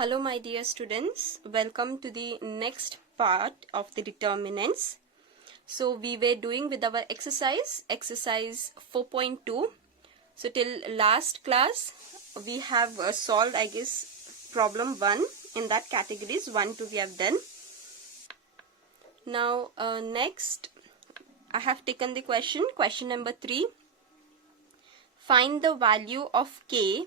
Hello my dear students, welcome to the next part of the determinants. So we were doing with our exercise 4.2. So till last class we have solved I guess problem 1 in that categories 1 2 we have done. Now next I have taken the question number 3. Find the value of k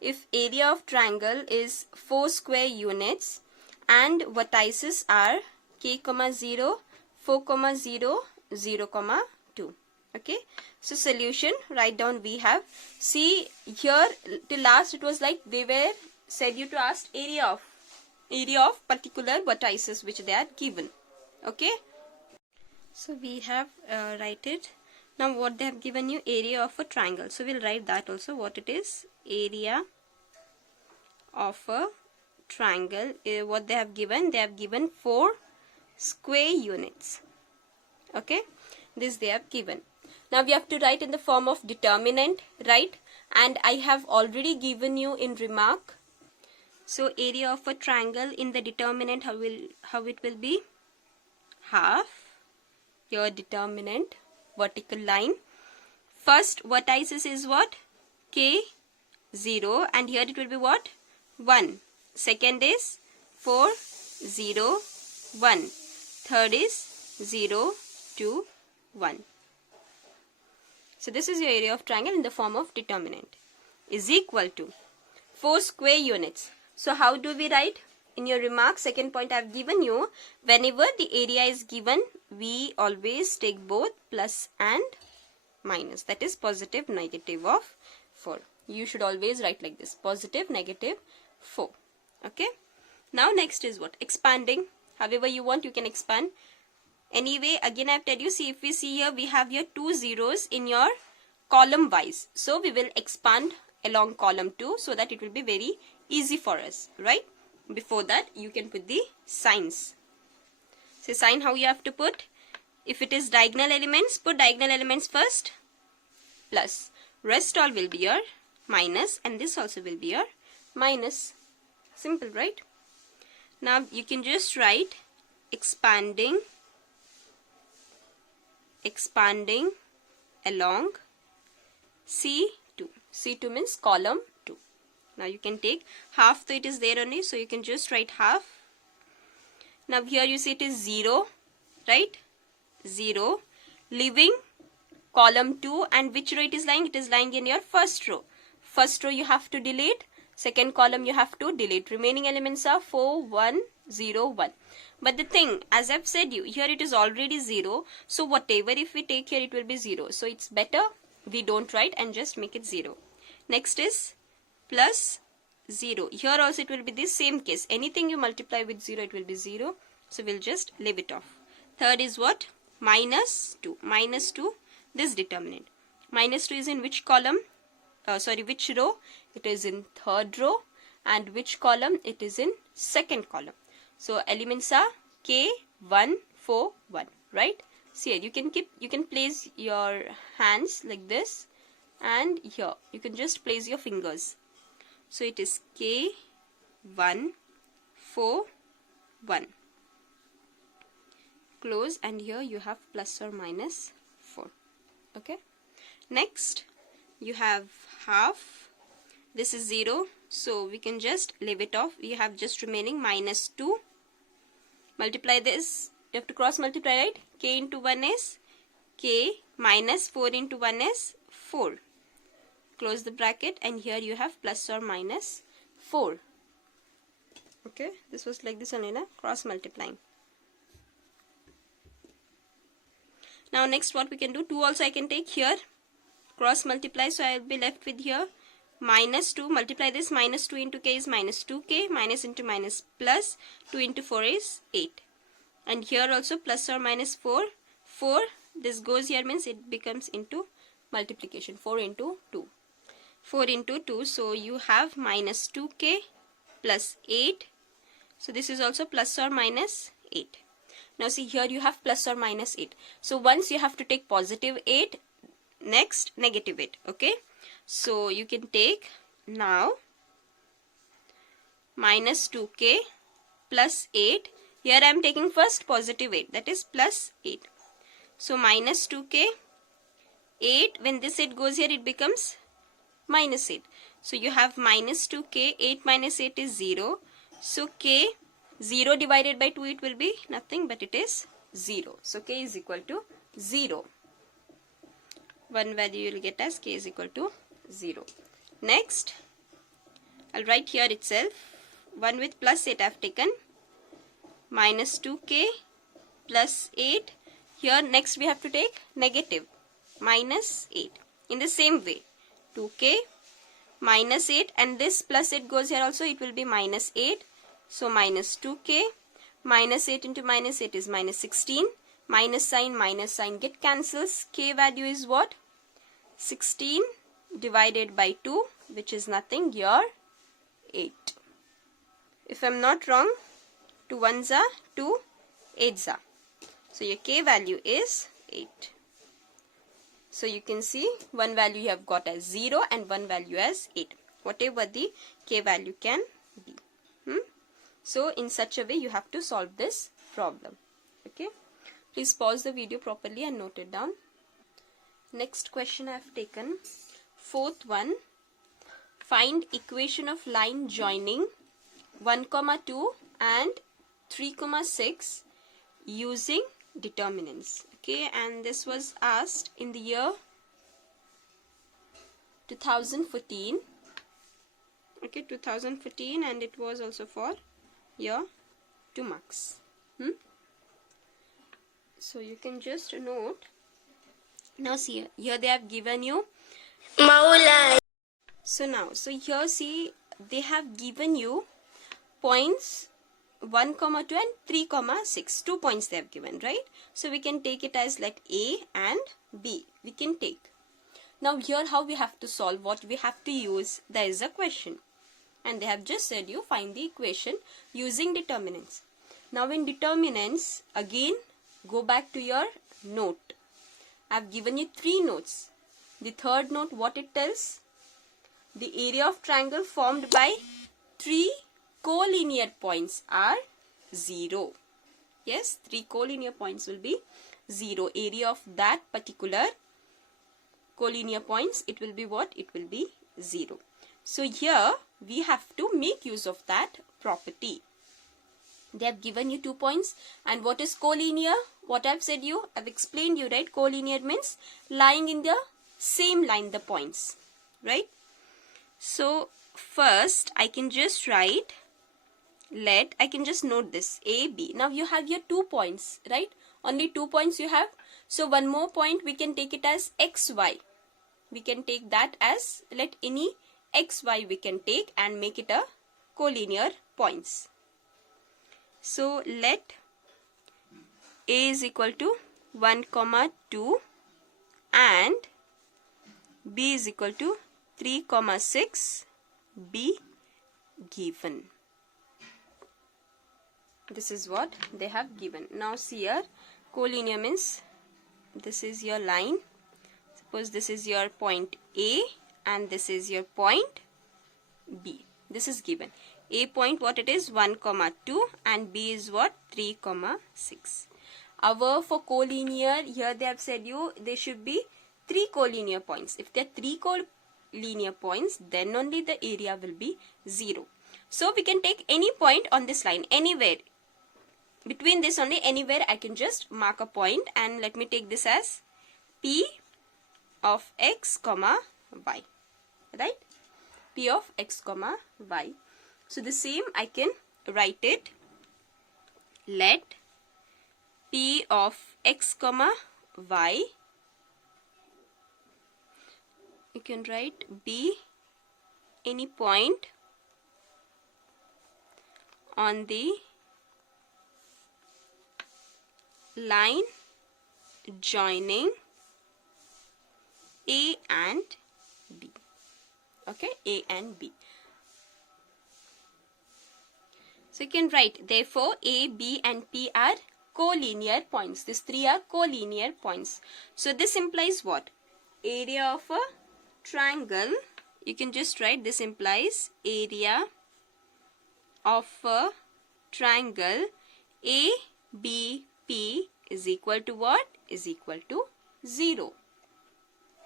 if area of triangle is 4 square units and vertices are k, 0, 4, 0, 0, 2. Okay. So solution, write down we have. See here till last it was like they were said you to ask area of particular vertices which they are given. Okay. So we have write it. Now what they have given you, area of a triangle. So we'll write that also what it is, area of a triangle. What they have given 4 square units. Okay, this they have given. Now we have to write in the form of determinant, right? And I have already given you in remark. So area of a triangle in the determinant, how it will be, half your determinant vertical line. First vertices is what, k, 0, and here it will be what, 1. Second is 4, 0, 1. Third is 0, 2, 1. So this is your area of triangle in the form of determinant is equal to 4 square units. So how do we write? In your remarks, second point I have given you, whenever the area is given, we always take both plus and minus. That is positive, negative of 4. You should always write like this, positive, negative 4. Okay. Now next is what? Expanding. However you want, you can expand. Anyway, again I have told you, see if we see here, we have here 2 zeros in your column wise. So we will expand along column 2 so that it will be very easy for us, right? Before that, you can put the signs. So sign how you have to put. If it is diagonal elements, put diagonal elements first, plus. Rest all will be your minus, and this also will be your minus. Simple, right? Now you can just write expanding along C2. C2 means column 2. Now you can take half, so it is there only, so you can just write half. Now here you see it is 0, right? 0, leaving column 2, and which row it is lying? It is lying in your first row. First row you have to delete, second column you have to delete. Remaining elements are 4, 1, 0, 1. But the thing, as I've said you, here it is already 0. So whatever if we take here, it will be 0. So it's better we don't write and just make it 0. Next is plus 0. Here also it will be the same case. Anything you multiply with 0, it will be 0. So we'll just leave it off. Third is what? Minus 2. Minus 2, this determinant. Minus 2 is in which column? Which row? It is in third row. And which column? It is in second column. So elements are k, 1, 4, 1, right? See here, you can place your hands like this, and here you can just place your fingers. So it is k, 1, 4, 1. Close, and here you have plus or minus 4. Okay. Next you have half. This is 0, so we can just leave it off. We have just remaining minus 2. Multiply this. You have to cross multiply, right? K into 1 is k, minus 4 into 1 is 4. Close the bracket, and here you have plus or minus 4. Okay, this was like this only, na? Cross multiplying. Now next what we can do, 2 also I can take here, cross multiply, so I will be left with here minus 2, multiply this, minus 2 into k is minus 2k, minus into minus plus, 2 into 4 is 8. And here also plus or minus 4, 4, this goes here means it becomes into multiplication, 4 into 2. 4 into 2, so you have minus 2k plus 8. So this is also plus or minus 8. Now see here you have plus or minus 8. So once you have to take positive 8, next negative 8. Okay. So you can take now minus 2k plus 8. Here I am taking first positive 8, that is plus 8. So minus 2k, 8, when this 8 goes here it becomes minus 8. So you have minus 2k, 8 minus 8 is 0. So k, 0 divided by 2 it will be nothing but it is 0. So k is equal to 0. One value you will get as k is equal to 0. Next, I'll write here itself. 1 with plus 8 I have taken. Minus 2k plus 8. Here next we have to take negative. Minus 8. In the same way, 2k minus 8 and this plus 8 goes here also, it will be minus 8. So minus 2k, minus 8 into minus 8 is minus 16. Minus sign get cancels. K value is what? 16 divided by 2, which is nothing here, 8. If I am not wrong, 2 ones are 2 8s are. So your k value is 8. So you can see one value you have got as 0 and one value as 8. Whatever the k value can be. So in such a way you have to solve this problem. Okay. Please pause the video properly and note it down. Next question I have taken. Fourth one. Find equation of line joining 1, 2 and 3, 6 using determinants. Okay, and this was asked in the year 2014. Okay, 2014, and it was also for year 2 marks. So you can just note. Now see, here they have given you Maulai. So here see, they have given you points 1, 2 and 3, 6. 2 points they have given, right? So we can take it as like A and B. We can take. Now here how we have to solve, what we have to use, there is a question. And they have just said you find the equation using determinants. Now in determinants, again go back to your note. I have given you 3 notes. The third note, what it tells? The area of triangle formed by 3 collinear points are 0. Yes, 3 collinear points will be 0. Area of that particular collinear points, it will be what? It will be 0. So here we have to make use of that property. They have given you 2 points. And what is collinear? What I have said you, I have explained you, right? Collinear means lying in the same line, the points, right? So first I can just write, I can just note this A, B. Now you have your 2 points, right? Only 2 points you have. So one more point we can take it as XY. We can take that as, let any XY we can take and make it a collinear points. So let A is equal to 1, 2 and B is equal to 3, 6 be given. This is what they have given. Now see here, collinear means this is your line. Suppose this is your point A and this is your point B. This is given. A point what it is? 1, 2 and B is what? 3, 6. Our for collinear, here they have said you there should be 3 collinear points. If there are 3 collinear points, then only the area will be 0. So we can take any point on this line, anywhere. Between this only, anywhere I can just mark a point, and let me take this as P of X, Y. Right? P of X, Y. So the same I can write it. Let P of X, Y. You can write be any point on the line joining A and B. Okay, A and B. So you can write, therefore A, B and P are collinear points. These 3 are collinear points. So this implies what? Area of a triangle. You can just write this implies area of a triangle ABP is equal to what? Is equal to 0.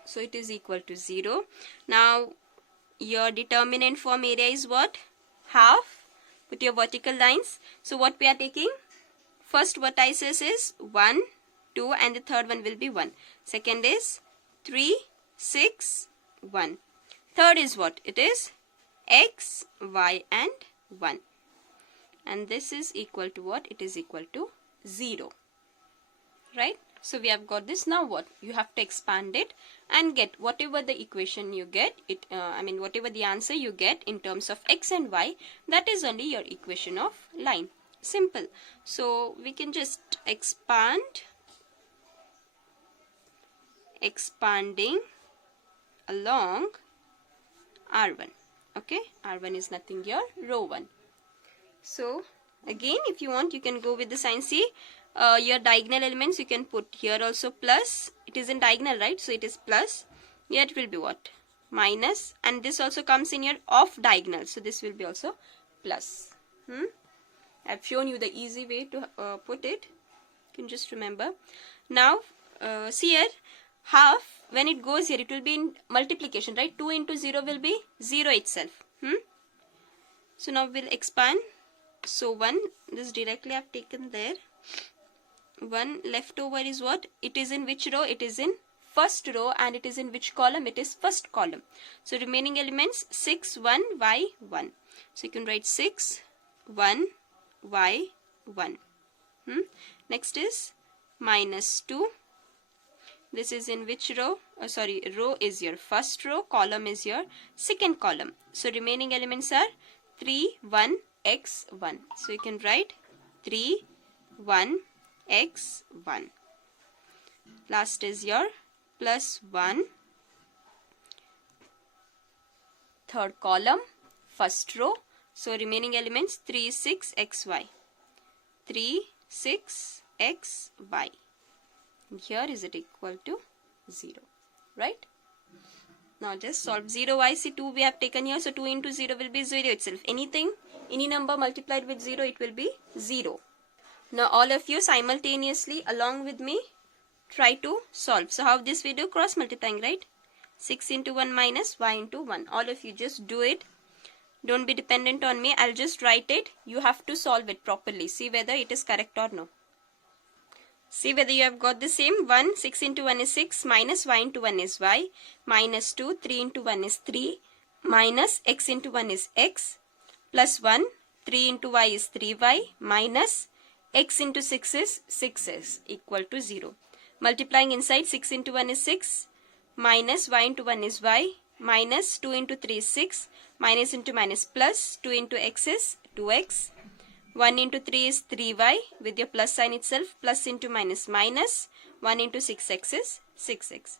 So it is equal to 0. Now your determinant form area is what? Half. Put your vertical lines. So what we are taking? First vertices is 1, 2 and the third one will be 1. Second is 3, 6, 1. Third is what? It is x, y and 1. And this is equal to what? It is equal to 0. Right? So we have got this. Now what? You have to expand it and get whatever the equation you get. Whatever the answer you get in terms of x and y, that is only your equation of line. Simple. So we can just expanding along R1. Okay, R1 is nothing here, row 1. So again, if you want, you can go with the sign. See, your diagonal elements you can put here also plus. It is in diagonal, right? So it is plus. Here it will be what? Minus. And this also comes in your off diagonal. So this will be also plus. I've shown you the easy way to put it. You can just remember. Now, see here, half, when it goes here, it will be in multiplication, right? 2 into 0 will be 0 itself. So now we'll expand. So 1, this directly I've taken there. 1 left over is what? It is in which row? It is in first row. And it is in which column? It is first column. So remaining elements 6, 1, y, 1. So you can write 6, 1, y, 1. Next is minus 2. This is in which row? Row is your first row, column is your second column. So remaining elements are 3, 1, x, 1. So you can write 3, 1, x, 1. Last is your plus 1. Third column, first row. So remaining elements 3, 6, x, y. 3, 6, x, y. Here is it equal to 0, right? Now just solve 0, y, see 2 we have taken here. So 2 into 0 will be 0 itself. Any number multiplied with 0, it will be 0. Now all of you simultaneously along with me try to solve. So how this we do? Cross multiplying, right? 6 into 1 minus y into 1. All of you just do it. Don't be dependent on me. I'll just write it. You have to solve it properly. See whether it is correct or no. See whether you have got the same. 1, 6 into 1 is 6, minus y into 1 is y, minus 2, 3 into 1 is 3, minus x into 1 is x, plus 1, 3 into y is 3y, minus x into 6 is 6s, equal to 0. Multiplying inside, 6 into 1 is 6, minus y into 1 is y, minus 2 into 3 is 6, minus into minus plus, 2 into x is 2x, 1 into 3 is 3y with your plus sign itself, plus into minus minus, 1 into 6x is 6x.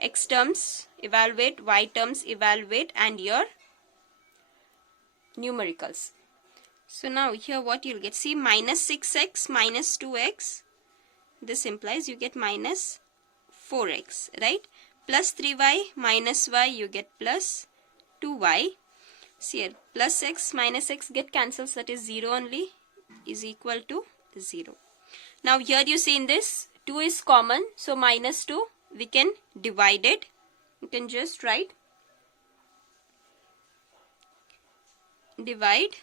X terms evaluate, y terms evaluate and your numericals. So now here what you'll get, see minus 6x minus 2x, this implies you get minus 4x, right? Plus 3y minus y, you get plus 2y. See here, plus x minus x get cancels, that is 0 only, is equal to 0. Now here you see in this 2 is common, so minus 2 we can divide it. You can just write divide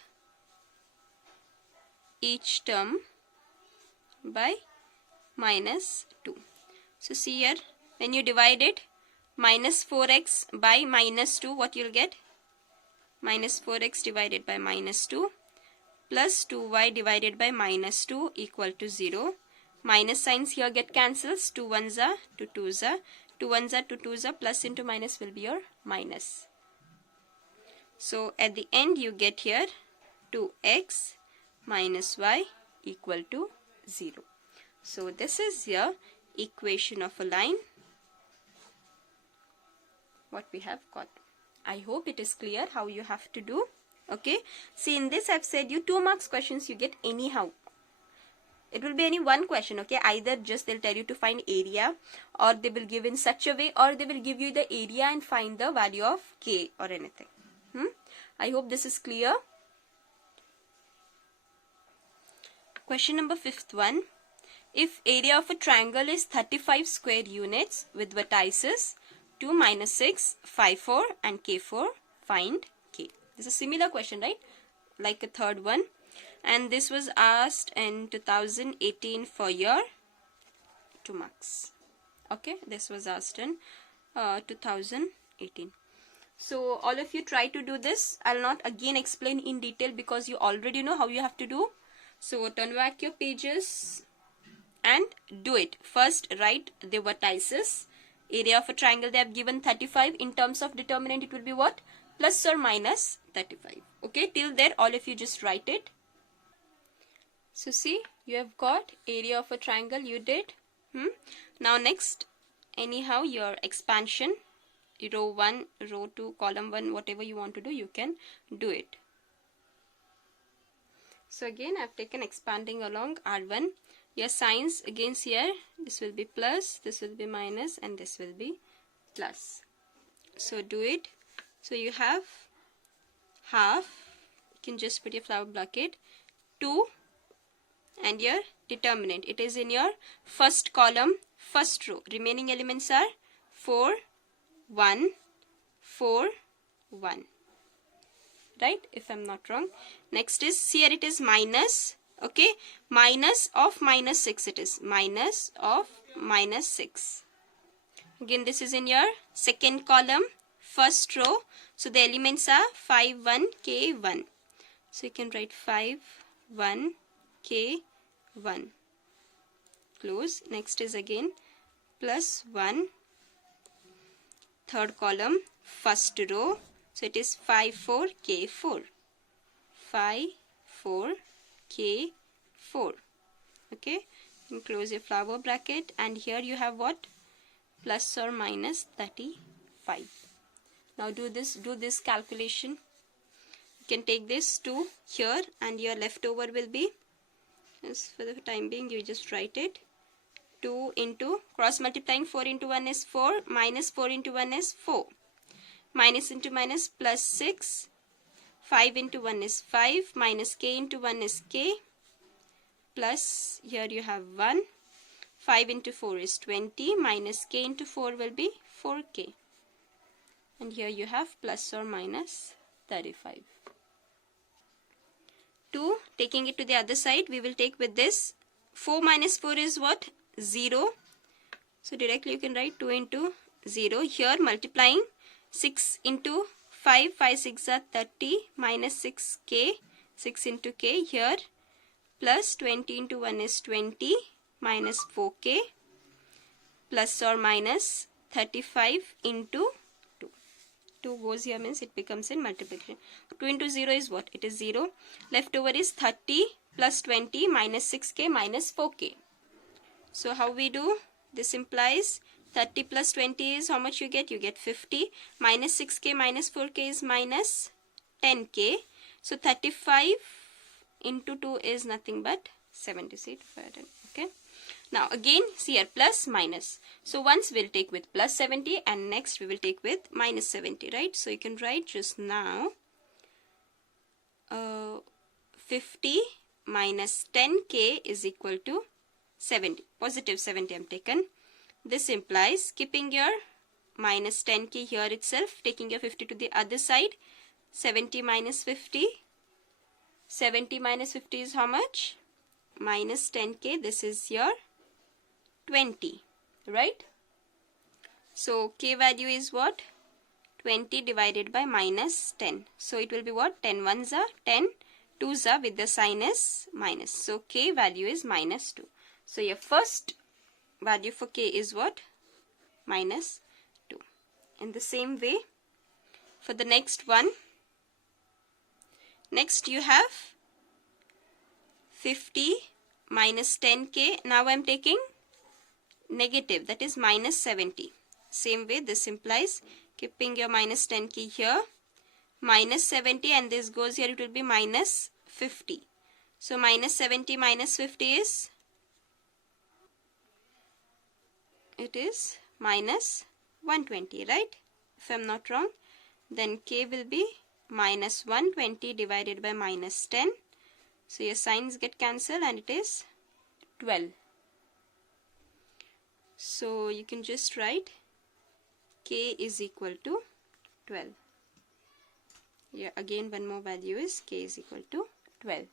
each term by minus 2. So see here, when you divide it, minus 4x by minus 2, what you'll get? Minus 4x divided by minus 2 plus 2y divided by minus 2 equal to 0. Minus signs here get cancels. 2 1s are, 2 2s are, 2 1s are, 2 2s are, plus into minus will be your minus. So at the end you get here 2x minus y equal to 0. So this is your equation of a line, what we have got. I hope it is clear how you have to do. Okay. See in this I've said you 2 marks questions you get anyhow. It will be any one question. Okay. Either just they'll tell you to find area, or they will give in such a way, or they will give you the area and find the value of k or anything. I hope this is clear. Question number 5th one. If area of a triangle is 35 square units with vertices 2, -6, 5, 4 and k4, find k. This is a similar question, right? Like a third one. And this was asked in 2018 for your 2 marks. Okay, this was asked in 2018. So all of you try to do this. I'll not again explain in detail because you already know how you have to do. So turn back your pages and do it. First write the vertices. Area of a triangle they have given 35. In terms of determinant it will be what? Plus or minus 35. Okay, till there all of you just write it. So see, you have got area of a triangle, you did. Now next, anyhow your expansion, row 1, row 2, column 1, whatever you want to do, you can do it. So again I have taken expanding along R1. Your signs against here, this will be plus, this will be minus and this will be plus. So do it. So you have half, you can just put your flower bucket, 2 and your determinant. It is in your first column, first row. Remaining elements are 4, 1, 4, 1. Right, if I'm not wrong. Next is, here it is minus. Okay, minus of -6 it is. Minus of -6. Again this is in your second column, first row. So the elements are 5, 1, k, 1. So you can write 5, 1, k, 1. Close. Next is again plus 1. Third column, first row. So it is 5, 4, k, 4. 5, 4, k, 4. Okay. And close your flower bracket. And here you have what? Plus or minus 35. Now do this calculation. You can take this to here and your leftover will be, just for the time being you just write it, 2 into, cross multiplying 4 into 1 is 4, minus 4 into 1 is 4. Minus into minus plus 6, 5 into 1 is 5, minus k into 1 is k, plus here you have 1, 5 into 4 is 20, minus k into 4 will be 4k. And here you have plus or minus 35. 2, taking it to the other side, we will take with this, 4 minus 4 is what? 0. So directly you can write 2 into 0. Here multiplying 6 into 5, 5 6 are 30, minus 6k, 6 into k, here plus 20 into 1 is 20, minus 4k, plus or minus 35 into 2. 2 goes here means it becomes in multiplication. 2 into 0 is what? It is 0. Leftover is 30 plus 20 minus 6k minus 4k. So how we do? This implies 30 plus 20 is how much you get? You get 50. Minus 6k minus 4k is minus 10k. So 35 into 2 is nothing but 70. Okay. Now again see here plus minus. So once we'll take with plus 70 and next we will take with minus 70. Right. So you can write just now 50 minus 10k is equal to 70. Positive 70 I am taken. This implies keeping your minus 10k here itself, taking your 50 to the other side, 70 minus 50. 70 minus 50 is how much? Minus 10k. This is your 20. Right? So k value is what? 20 divided by minus 10. So it will be what? 10 ones are 10, 2s are with the sign is minus. So k value is minus 2. So your first value for k is what? Minus 2. In the same way, for the next one, next you have 50 minus 10k. Now I am taking negative, that is minus 70. Same way, this implies keeping your minus 10k here, minus 70, and this goes here, it will be minus 50. So minus 70 minus 50 is, it is minus 120, right? If I am not wrong, then k will be minus 120 divided by minus 10. So your signs get cancelled and it is 12. So you can just write k is equal to 12. Yeah, again one more value is k is equal to 12.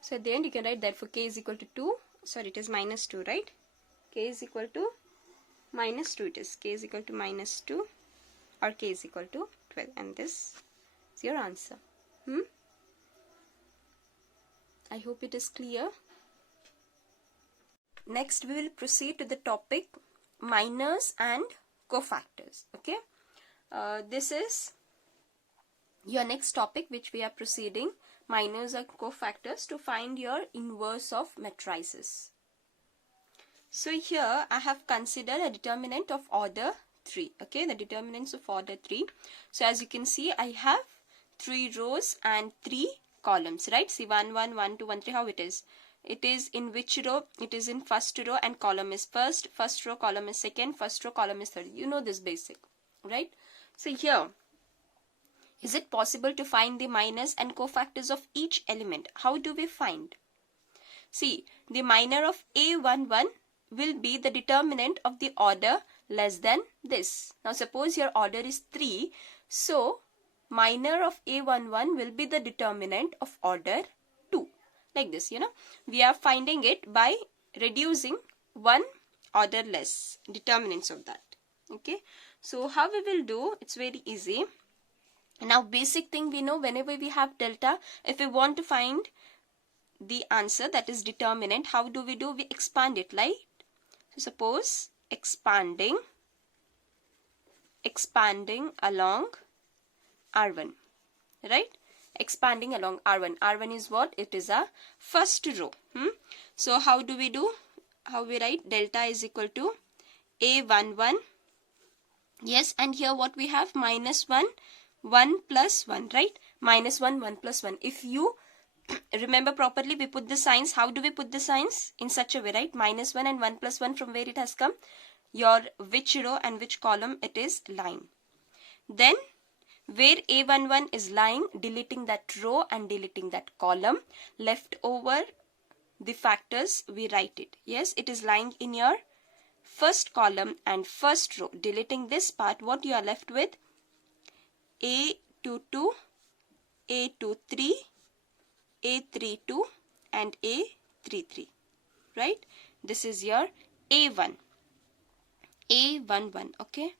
So at the end you can write that for k is equal to 2. Sorry, it is minus 2, right? K is equal to minus 2. It is k is equal to minus 2 or k is equal to 12. And this is your answer. I hope it is clear. Next we will proceed to the topic minors and cofactors. Okay, this is your next topic which we are proceeding, minors and cofactors, to find your inverse of matrices. So here I have considered a determinant of order 3. Okay, the determinants of order 3. So as you can see, I have 3 rows and 3 columns, right? See 1 1 1 2 1 3. How it is? It is in which row? It is in first row and column is first row, column is second, first row, column is third. You know this basic, right? So here, is it possible to find the minors and cofactors of each element? How do we find? See, the minor of A11 will be the determinant of the order less than this. Now suppose your order is 3, so minor of A11 will be the determinant of order 2. Like this, you know, we are finding it by reducing one order less, determinants of that. Okay, so how we will do? It's very easy. Now basic thing we know, whenever we have delta, if we want to find the answer, that is determinant, how do? We expand it, right? So suppose expanding along R1, right? Expanding along R1. R1 is what? It is a first row. So how do? How we write? Delta is equal to A11. Yes, and here what we have? Minus 1, 1 plus 1, right? Minus 1, 1 plus 1. If you remember properly, we put the signs. How do we put the signs? In such a way, right? Minus 1 and 1 plus 1, from where it has come? Your which row and which column it is lying. Then where A11 is lying, deleting that row and deleting that column. Left over the factors, we write it. Yes, it is lying in your first column and first row. Deleting this part, what you are left with? A22, A23, A32 and A33. Right? This is your A1. A11. Okay.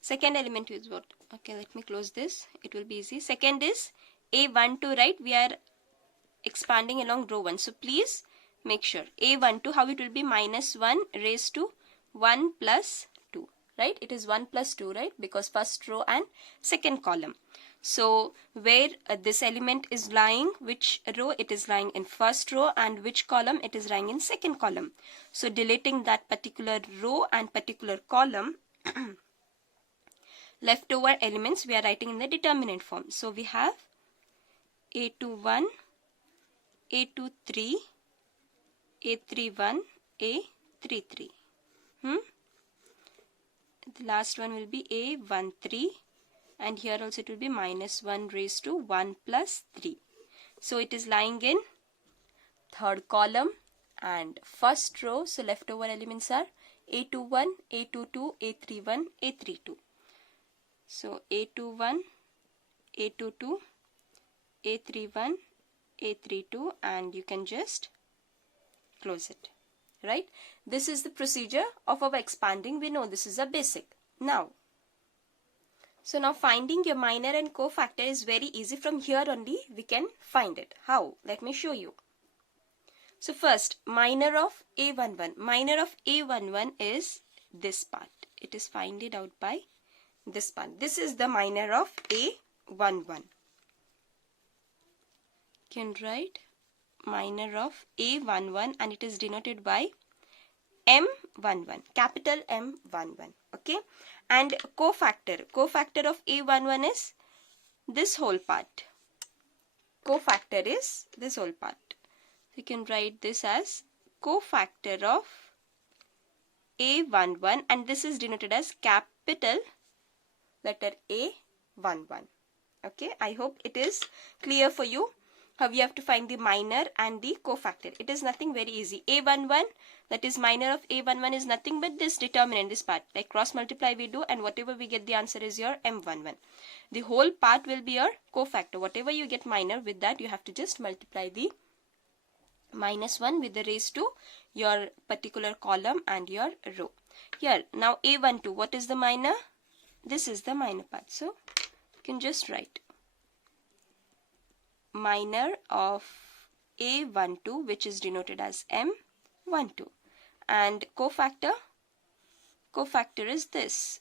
Second element is what? Okay, let me close this. It will be easy. Second is A12, right? We are expanding along row 1. So please make sure. A12, how it will be? Minus 1 raised to 1 plus 2, right? It is 1 plus 2, right? Because first row and second column. So where this element is lying, which row? It is lying in first row, and which column? It is lying in second column. So deleting that particular row and particular column, leftover elements we are writing in the determinant form. So we have A21, A23, A31, A33. The last one will be A13, and here also it will be minus 1 raised to 1 plus 3. So it is lying in third column and first row. So leftover elements are A21, A22, A31, A32. So A21, A22, A31, A32, and you can just close it, right? This is the procedure of our expanding. We know this is a basic. Now finding your minor and cofactor is very easy. From here only we can find it. How? Let me show you. So first, minor of A11. Minor of A11 is this part. It is find it out by this part. This is the minor of A11. Can write minor of A11 and it is denoted by M11, capital M11. Okay, and cofactor of A11 is this whole part. Cofactor is this whole part. You can write this as cofactor of A11, and this is denoted as capital letter A11. Okay, I hope it is clear for you. how we have to find the minor and the cofactor. It is nothing very easy. A11, that is minor of A11 is nothing but this determinant, this part. Like cross multiply we do, and whatever we get, the answer is your M11. The whole part will be your cofactor. Whatever you get minor, with that you have to just multiply the -1 with the raise to your particular column and your row. Here, now A12, what is the minor? This is the minor part. So, you can just write minor of A12, which is denoted as M12. And cofactor is this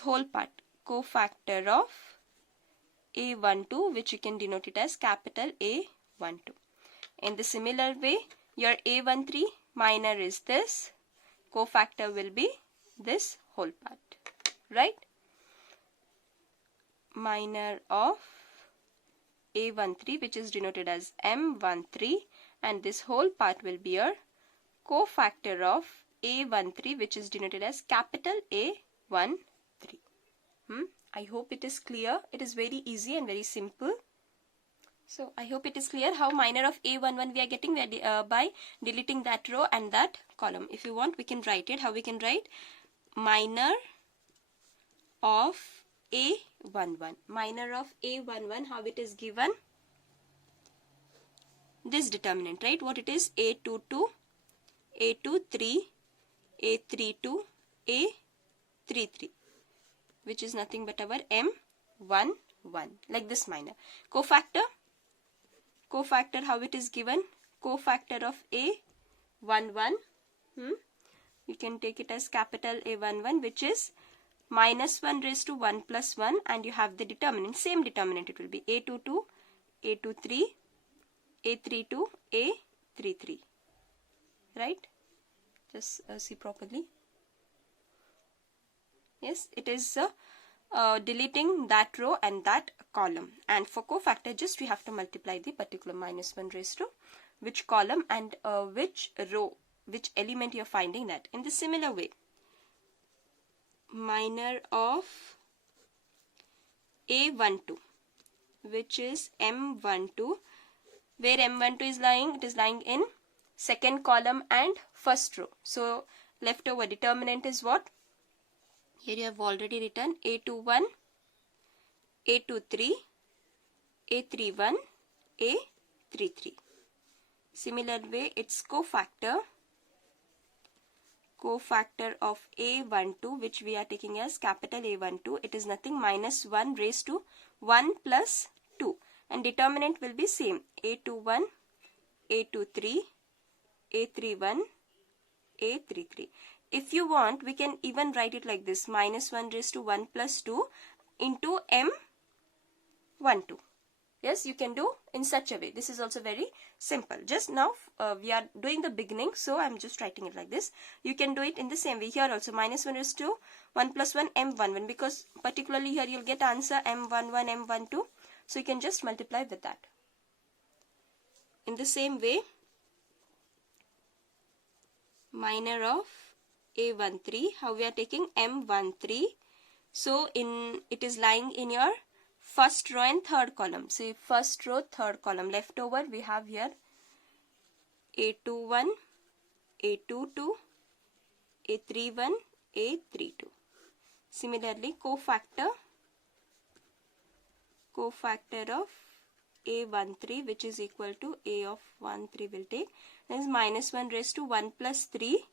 whole part, cofactor of A12, which you can denote it as capital A12. In the similar way, your A13 minor is this, cofactor will be this whole part, right? Minor of A13, which is denoted as M13, and this whole part will be your cofactor of A13, which is denoted as capital A13. I hope it is clear. It is very easy and very simple. So I hope it is clear how minor of A11 we are getting by deleting that row and that column. If you want, we can write it. How we can write? Minor of A11. Minor of A11, how it is given? This determinant, right? What it is? A22, A23, A32, A33, which is nothing but our M11, like this minor. Cofactor, how it is given? Cofactor of A11, you can take it as capital A11, which is -1 raised to 1 plus 1, and you have the determinant, same determinant, it will be A22, A23, A32, A33, right? Just see properly. Yes, it is deleting that row and that column. And for cofactor, just we have to multiply the particular -1 raised to which column and which row, which element you are finding that. In the similar way, minor of A12, which is M12, where M12 is lying, it is lying in second column and first row. So leftover determinant is what? Here you have already written A21, A23, A31, A33. Similar way, its cofactor of A12, which we are taking as capital A12, it is nothing -1 raised to 1 plus 2, and determinant will be same, A21, A23, A31, A33. If you want, we can even write it like this, -1 raised to 1 plus 2 into M12. Yes, you can do in such a way. This is also very simple. Just now we are doing the beginning, so I am just writing it like this. You can do it in the same way. Here also -1 raised to 1 plus 1 M11, because particularly here you'll get answer M11, M12. So you can just multiply with that. In the same way, minor of A13, how we are taking M13. So it is lying in your first row and third column. So first row, third column. Leftover we have here A21, A22, A31, A32. Similarly, cofactor of A13, which is equal to A of 13 will take. That is -1 raised to 1 plus 3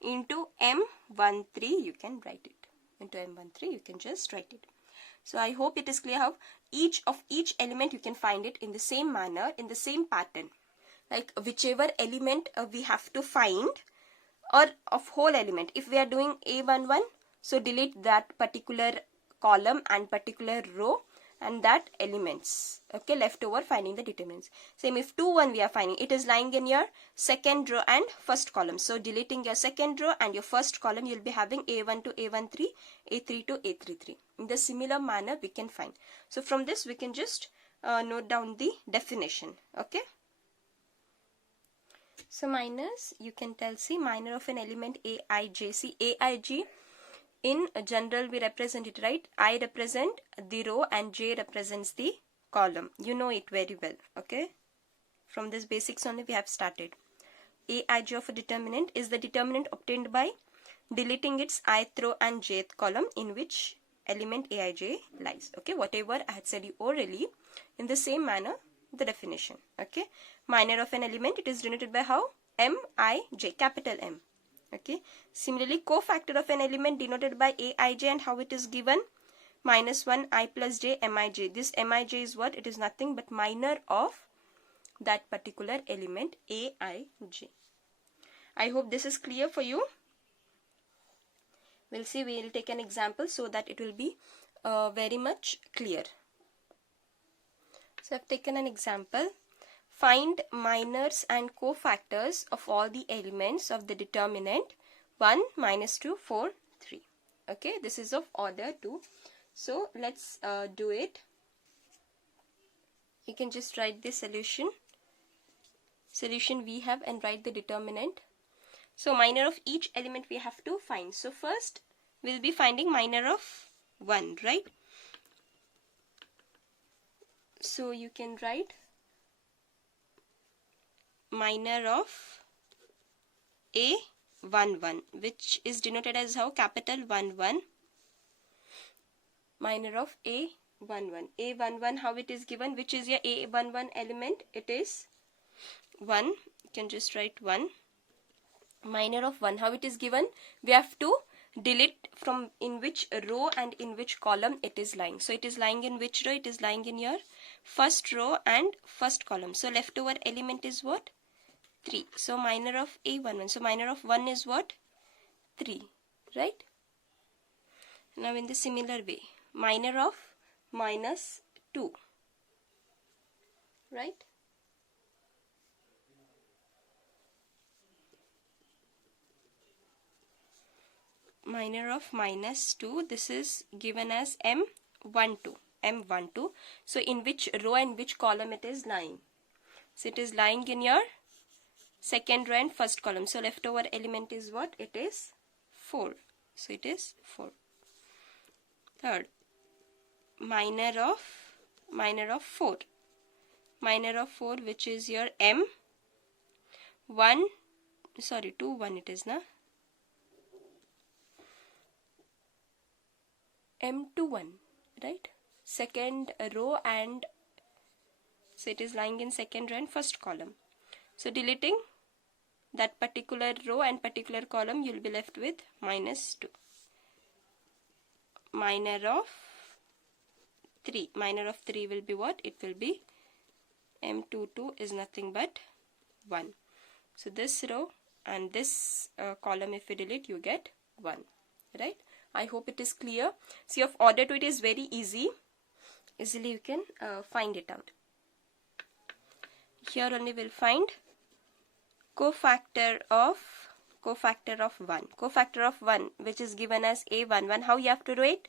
into M13. You can write it. Into M13, you can just write it. So I hope it is clear how each element you can find it in the same manner, in the same pattern. Like whichever element we have to find, or of whole element. If we are doing A11, so delete that particular column and particular row and that elements. Okay, left over finding the determinants. Same if 2-1 we are finding, it is lying in your second row and first column. So deleting your second row and your first column, you will be having A1 to A13, A3 to A33. In the similar manner we can find. So from this we can just note down the definition. Okay. So minors, you can tell, see, minor of an element Aij. See, Aij, in general we represent it, right? I represent the row and J represents the column. You know it very well, okay? From this basics only we have started. Aij of a determinant is the determinant obtained by deleting its ith row and jth column in which element Aij lies. Okay, whatever I had said you orally, in the same manner the definition. Okay, minor of an element, it is denoted by how? Mij, capital M. Okay, similarly cofactor of an element denoted by Aij, and how it is given? -1 I plus j Mij. This Mij is what? It is nothing but minor of that particular element Aij. I hope this is clear for you. We'll see, we'll take an example so that it will be very much clear. So I've taken an example. Find minors and cofactors of all the elements of the determinant 1, -2, 4, 3. Okay, this is of order 2. So let's do it. You can just write the solution we have and write the determinant. So minor of each element we have to find. So first we'll be finding minor of 1, right? So you can write minor of A11, which is denoted as how? Capital 11. Minor of A11. A11, how it is given? Which is your A11 element? It is 1. You can just write 1. Minor of 1, how it is given? We have to delete from in which row and in which column it is lying. So it is lying in which row? It is lying in your first row and first column. So leftover element is what? 3. So minor of A11. So minor of 1 is what? 3, right? Now in the similar way, minor of -2, right? Minor of -2, this is given as M12. So in which row and which column it is lying? So it is lying in your second row and first column. So leftover element is what? It is 4. So it is 4. Third, minor of 4. Minor of 4, which is your M1, sorry, 2, 1 it is, na? M21, right? Second row, and so it is lying in second row and first column. So deleting that particular row and particular column, you will be left with -2. Minor of 3. Minor of 3 will be what? It will be M22 is nothing but 1. So this row and this column, if you delete, you get 1, right? I hope it is clear. See, of order 2 it is very easy. Easily you can find it out. Here only we'll find cofactor of 1. Cofactor of 1, which is given as A11. How you have to do it?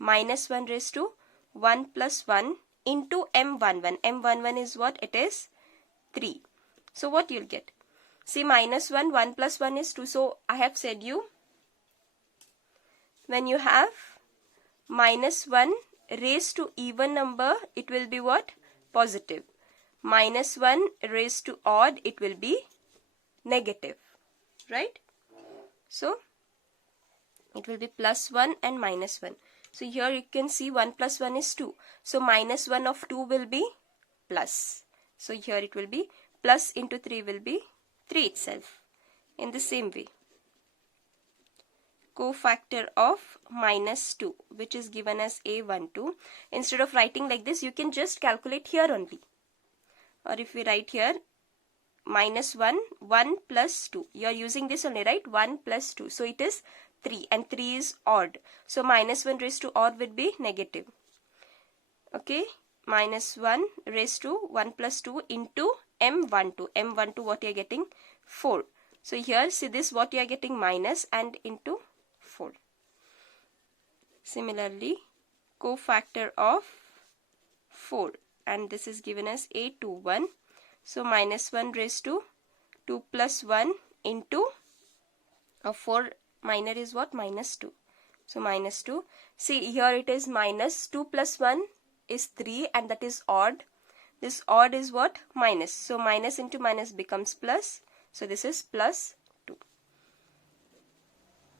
-1 raised to 1 plus 1 into M11. M11 is what? It is 3. So what you'll get? See, -1, 1 plus 1 is 2. So I have said you, when you have -1 raised to even number, it will be what? Positive. -1 raised to odd, it will be negative, right? So it will be +1 and -1. So here you can see 1 plus 1 is 2. So -1 of 2 will be plus. So here it will be plus into 3 will be 3 itself. In the same way, cofactor of -2, which is given as A12. Instead of writing like this, you can just calculate here only. Or if we write here -1, 1 plus 2. You are using this only, right? 1 plus 2. So it is 3, and 3 is odd. So -1 raised to odd would be negative. Okay, -1 raised to 1 plus 2 into M12. M12, what you are getting? 4. So here, see this, what you are getting? Minus and into 4. Similarly, cofactor of 4, and this is given as A21. So -1 raised to 2 plus 1 into 4 minor is what? -2. So -2. See here it is -2 plus 1 is 3 and that is odd. This odd is what? Minus. So minus into minus becomes plus. So this is plus 2.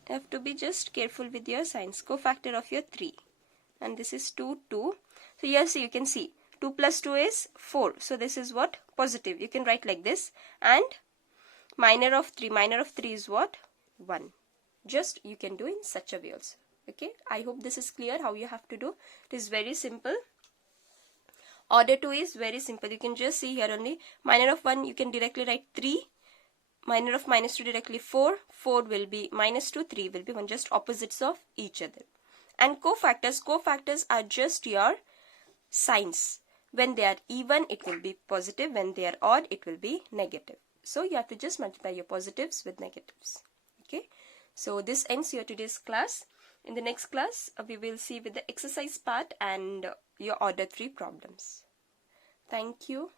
You have to be just careful with your signs. Cofactor of your 3. And this is 2, 2. So here see, you can see 2 plus 2 is 4. So this is what? Positive. You can write like this. And minor of 3. Minor of 3 is what? 1. Just you can do in such a way also. Okay. I hope this is clear how you have to do. It is very simple. Order 2 is very simple. You can just see here only. Minor of 1 you can directly write 3. Minor of minus 2 directly 4. 4 will be minus 2. 3 will be 1. Just opposites of each other. And cofactors. Cofactors are just your signs. When they are even, it will be positive. When they are odd, it will be negative. So you have to just multiply your positives with negatives. Okay. So this ends your today's class. In the next class, we will see with the exercise part and your order 3 problems. Thank you.